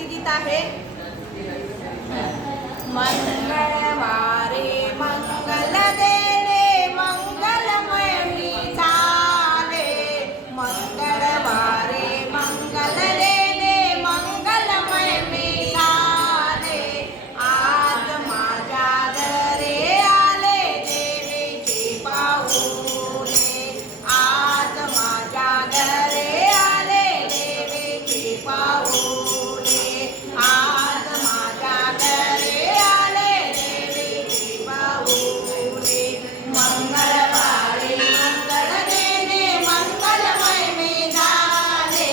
भक्तिगीत आहे. मंगळवारे मंगल देणे मंगलमय मी झाले. मंगळवारे मंगल देणे मंगलमय मी झाले. आज माझ्या घरी आले देवीचे पाऊले. आज माझ्या घरी आले देवीचे पाऊले. आज माझ्या घरी आले देवीचे पाऊले. मंगळवारी मंगल देणे मंगलमय मी झाले.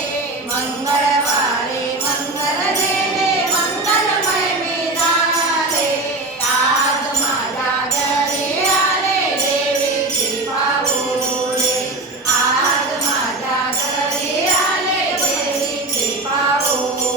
मंगळवारी मंगल देणे मंगलमय मी झाले. आज माझ्या घरी आले देवीचे पाऊले. आज माझ्या घरी आले देवीचे पाऊले.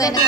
आहे ना.